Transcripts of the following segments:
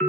Hey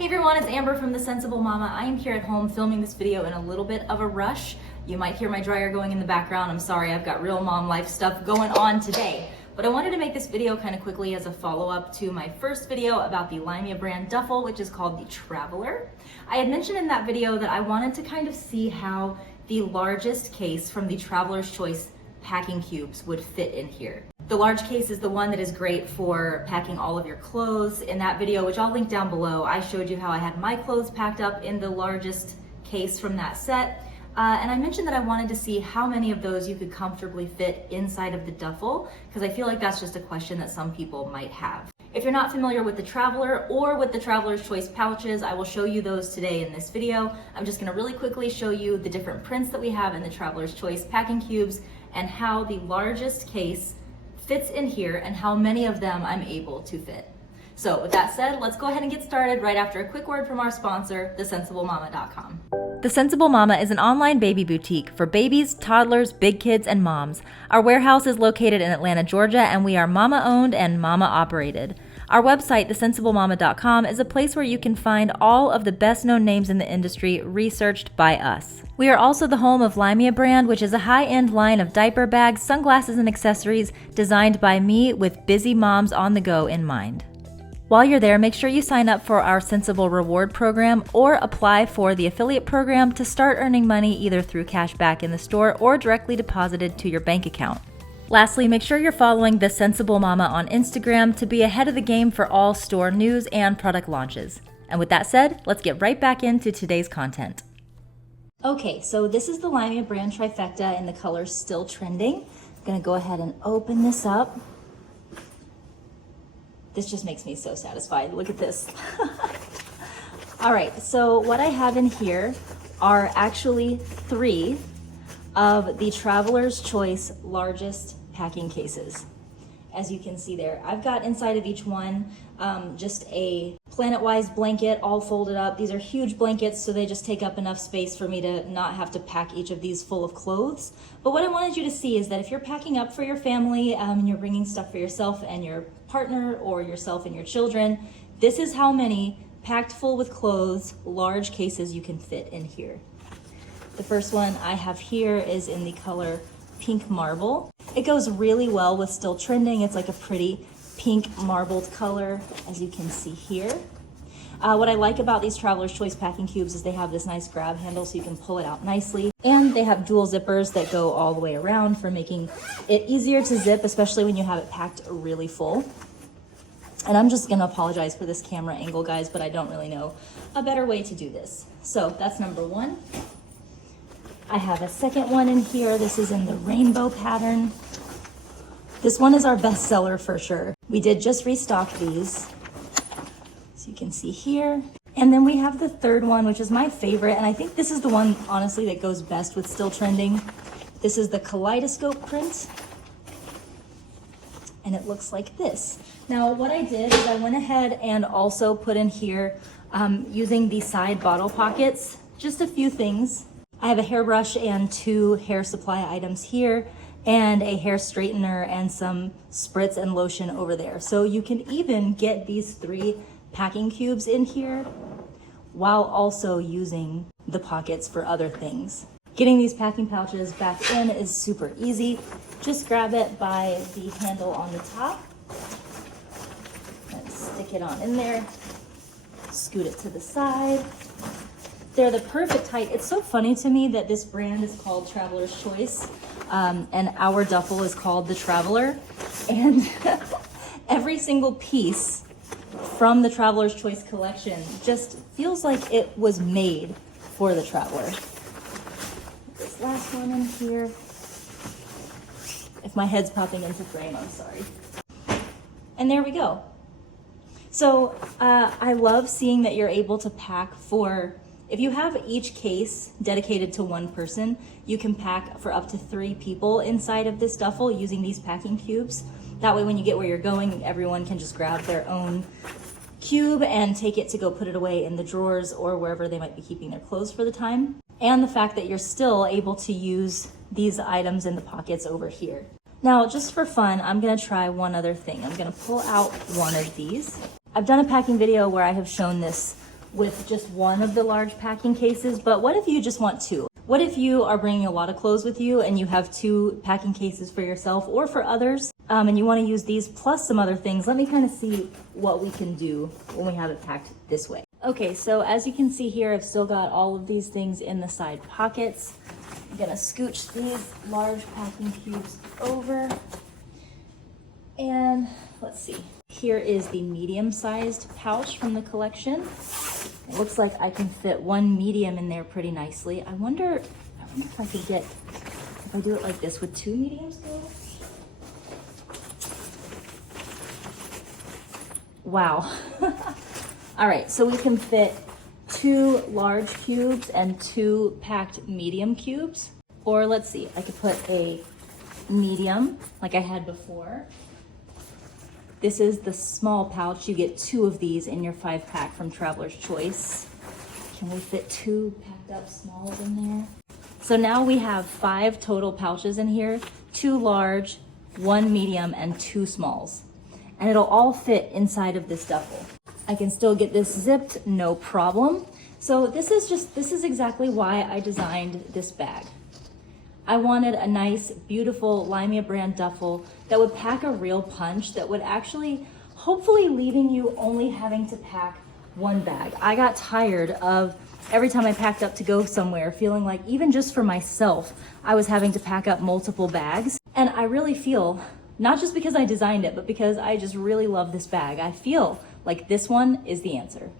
everyone, it's Amber from the Sensible Mama. I am here at home filming this video in a little bit of a rush. You might hear my dryer going in the background. I'm sorry, I've got real mom life stuff going on today. But I wanted to make this video kind of quickly as a follow-up to my first video about the LYMIA brand Duffle, which is called the Traveler. I had mentioned in that video that I wanted to kind of see how the largest case from the Traveler's Choice packing cubes would fit in here. The large case is the one that is great for packing all of your clothes. In that video, which I'll link down below, I showed you how I had my clothes packed up in the largest case from that set. And I mentioned that I wanted to see how many of those you could comfortably fit inside of the duffel, because I feel like that's just a question that some people might have. If you're not familiar with the Traveler or with the Traveler's Choice pouches, I will show you those today in this video. I'm just gonna really quickly show you the different prints that we have in the Traveler's Choice packing cubes and how the largest case fits in here and how many of them I'm able to fit. So with that said, let's go ahead and get started right after a quick word from our sponsor, thesensiblemama.com. The Sensible Mama is an online baby boutique for babies, toddlers, big kids, and moms. Our warehouse is located in Atlanta, Georgia, and we are mama-owned and mama-operated. Our website, thesensiblemama.com, is a place where you can find all of the best-known names in the industry researched by us. We are also the home of LYMIA Brand, which is a high-end line of diaper bags, sunglasses, and accessories designed by me with busy moms on the go in mind. While you're there, make sure you sign up for our Sensible Reward program or apply for the affiliate program to start earning money either through cash back in the store or directly deposited to your bank account. Lastly, make sure you're following The Sensible Mama on Instagram to be ahead of the game for all store news and product launches. And with that said, let's get right back into today's content. Okay, so this is the LYMIA brand trifecta in the color Still Trending. I'm gonna go ahead and open this up. This just makes me so satisfied. Look at this. All right, so what I have in here are actually 3 of the Traveler's Choice largest packing cases. As you can see there, I've got inside of each one just a Planet-Wise blanket all folded up. These are huge blankets, so they just take up enough space for me to not have to pack each of these full of clothes. But what I wanted you to see is that if you're packing up for your family and you're bringing stuff for yourself and your partner or yourself and your children, this is how many packed full with clothes, large cases you can fit in here. The first one I have here is in the color Pink Marble. It goes really well with Still Trending. It's like a pretty pink marbled color, as you can see here. What I like about these Traveler's Choice packing cubes is they have this nice grab handle so you can pull it out nicely. And they have dual zippers that go all the way around for making it easier to zip, especially when you have it packed really full. And I'm just gonna apologize for this camera angle, guys, but I don't really know a better way to do this. So that's number 1. I have a second one in here. This is in the rainbow pattern. This one is our best seller for sure. We did just restock these, so you can see here. And then we have the third one, which is my favorite, and I think this is the one, honestly, that goes best with Still Trending. This is the kaleidoscope print, and it looks like this. Now, what I did is I went ahead and also put in here, using the side bottle pockets, just a few things. I have a hairbrush and 2 hair supply items here, and a hair straightener and some spritz and lotion over there. So you can even get these 3 packing cubes in here while also using the pockets for other things. Getting these packing pouches back in is super easy. Just grab it by the handle on the top and stick it on in there. Scoot it to the side. They're the perfect height. It's so funny to me that this brand is called Traveler's Choice, and our duffel is called the Traveler. And every single piece from the Traveler's Choice collection just feels like it was made for the Traveler. This last one in here. If my head's popping into frame, I'm sorry. And there we go. So I love seeing that you're able to pack for, if you have each case dedicated to one person, you can pack for up to 3 people inside of this duffel using these packing cubes. That way when you get where you're going, everyone can just grab their own cube and take it to go put it away in the drawers or wherever they might be keeping their clothes for the time. and the fact that you're still able to use these items in the pockets over here. Now, just for fun, I'm gonna try one other thing. I'm gonna pull out one of these. I've done a packing video where I have shown this with just one of the large packing cases, but what if you just want two? What if you are bringing a lot of clothes with you and you have 2 packing cases for yourself or for others, and you want to use these plus some other things? Let me kind of see what we can do when we have it packed this way. Okay, so as you can see here, I've still got all of these things in the side pockets. I'm gonna scooch these large packing cubes over. And let's see, here is the medium-sized pouch from the collection. It looks like I can fit one medium in there pretty nicely. I wonder if I could get, if I do it like this, would 2 mediums go? Wow. All right, so we can fit 2 large cubes and 2 packed medium cubes. Or let's see, I could put a medium like I had before. This is the small pouch. You get 2 of these in your 5-pack from Traveler's Choice. Can we fit 2 packed up smalls in there? So now we have 5 total pouches in here, 2 large, 1 medium, and 2 smalls. And it'll all fit inside of this duffel. I can still get this zipped, no problem. So this is exactly why I designed this bag. I wanted a nice, beautiful LYMIA brand duffel that would pack a real punch, that would actually, hopefully leaving you only having to pack 1 bag. I got tired of every time I packed up to go somewhere feeling like even just for myself, I was having to pack up multiple bags. And I really feel, not just because I designed it, but because I just really love this bag, I feel like this one is the answer.